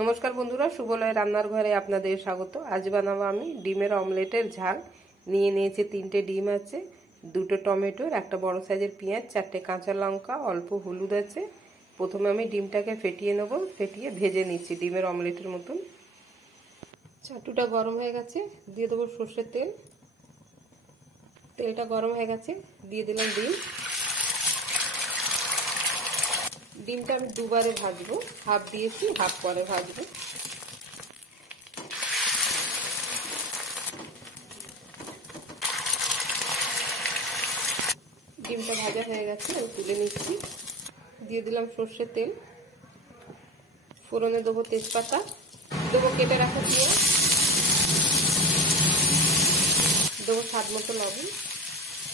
নমস্কার বন্ধুরা, শুভলয় রান্নার ঘরে আপনাদের স্বাগত। আজ বানাবো আমি ডিমের অমলেটের ঝাল। নিয়ে নিয়েছি 3টে ডিম আছে, 2টো টমেটো, একটা বড় সাইজের পেঁয়াজ, 4টে কাঁচা লঙ্কা, অল্প হলুদ আছে। প্রথমে আমি ডিমটাকে ফেটিয়ে নেব, ফেটিয়ে ভেজে নিচ্ছি ডিমের অমলেটের মতন। চাটুটা গরম হয়ে গেছে, দিয়ে দেবো সর্ষের তেল। তেলটা গরম হয়ে গেছে, দিয়ে দিলাম ডিম। ডিমটা আমি দুবারে ভাজবো, হাফ দিয়েছি, হাফ পরে ভাজবো। ডিমটা ভাজা হয়ে গেছে, আমি তুলে নিচ্ছি। দিয়ে দিলাম সর্ষের তেল, ফোড়নে দেবো তেজপাতা, দেবো কেটে রাখা পেঁয়াজ, দেবো স্বাদ মতো লবণ,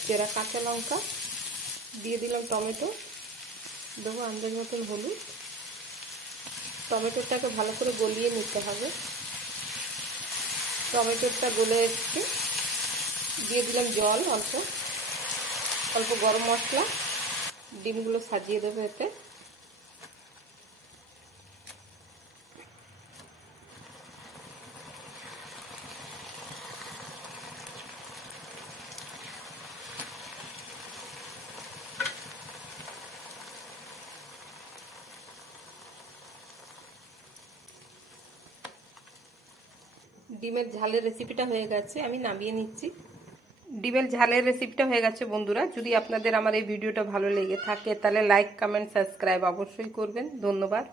চেরা কাঁচা লঙ্কা, দিয়ে দিলাম টমেটো, দেবো আন্দাজ মতন হলুদ। টমেটোটাকে ভালো করে গলিয়ে নিতে হবে। টমেটোটা গলে এসছে, দিয়ে দিলাম জল, অল্প অল্প গরম মশলা। ডিমগুলো সাজিয়ে দেবো এতে। ডিমের ঝালের রেসিপিটা হয়ে গেছে, আমি নামিয়ে নিচ্ছি। ডিমের ঝালের রেসিপিটা হয়ে গেছে বন্ধুরা। যদি আপনাদের আমার এই ভিডিওটা ভালো লেগে থাকে তাহলে লাইক, কমেন্ট, সাবস্ক্রাইব অবশ্যই করবেন। ধন্যবাদ।